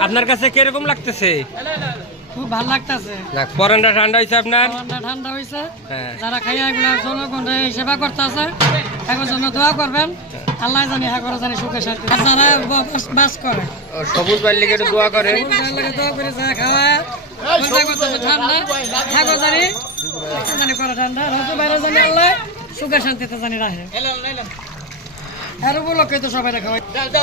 আপনার কাছে কীরকম লাগতেছে? খুব ভালো লাগতেছে। যাক, পরানটা ঠান্ডা হয়েছে আপনার? ঠান্ডা হ্যাঁ। যারা খাইয়া এগুলা জনগণ সেবা করতেছে এখন জন্য দোয়া করবেন। আল্লাহ জানি হ্যাঁ করে জানি সুখে শান্তি। যারা বাস- বাস করে সবুজ দোয়া দোয়া ঠান্ডা। থাকো জানি জানি করে ঠান্ডা। রজু বাইরে জানি আল্লাহ সুখে শান্তিতে জানি রাখে। আর উপলক্ষে তো সবাই যে,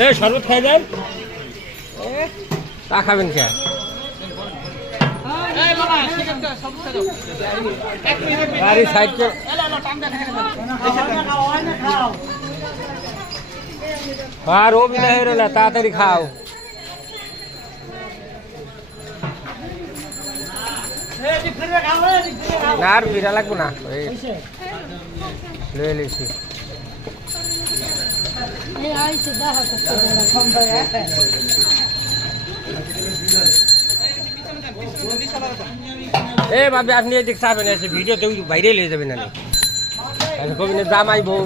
এ শরবত খাই দেন তা খাবেন কে? গাড়ি সাইড আর অভিনয় হলো না তাড়াতাড়ি খাও। আর ফিরা লাগবে না। লয়ে করতে এ, ভাবি, আপনি এদিক চাবেন এসে ভিডিওতে ওই বাইরে লিয়ে যাবেন না কবি জামাই বউ।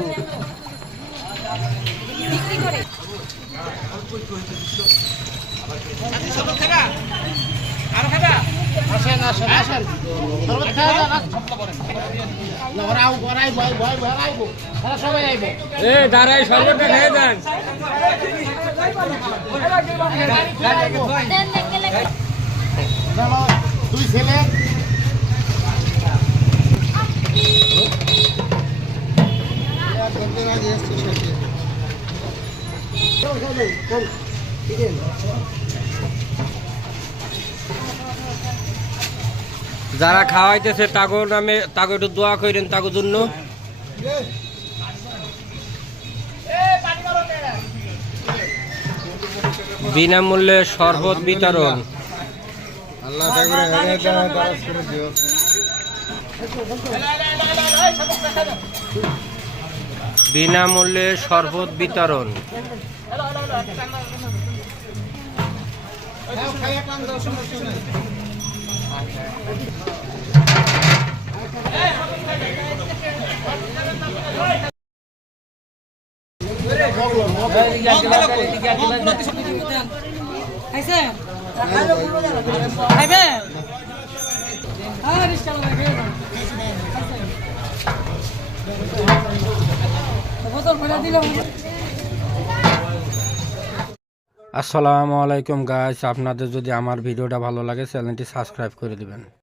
এ দাঁড়াই সর্বটা খেয়ে যান। দুই ছেলে। যারা খাওয়াইতেছে তাগো নামে তাগো একটু দোয়া করেন তাগো জন্য। বিনামূল্যে শরবত বিতরণ। আল্লাহ বিনামূল্যে শরবত বিতরণ। খাইবে হ্যাঁ রিস্কা বোতল ভরে দিলাম আসসালামু আলাইকুম গাইস আপনাদের যদি আমার ভিডিওটা ভালো লাগে চ্যানেলটি সাবস্ক্রাইব করে দিবেন।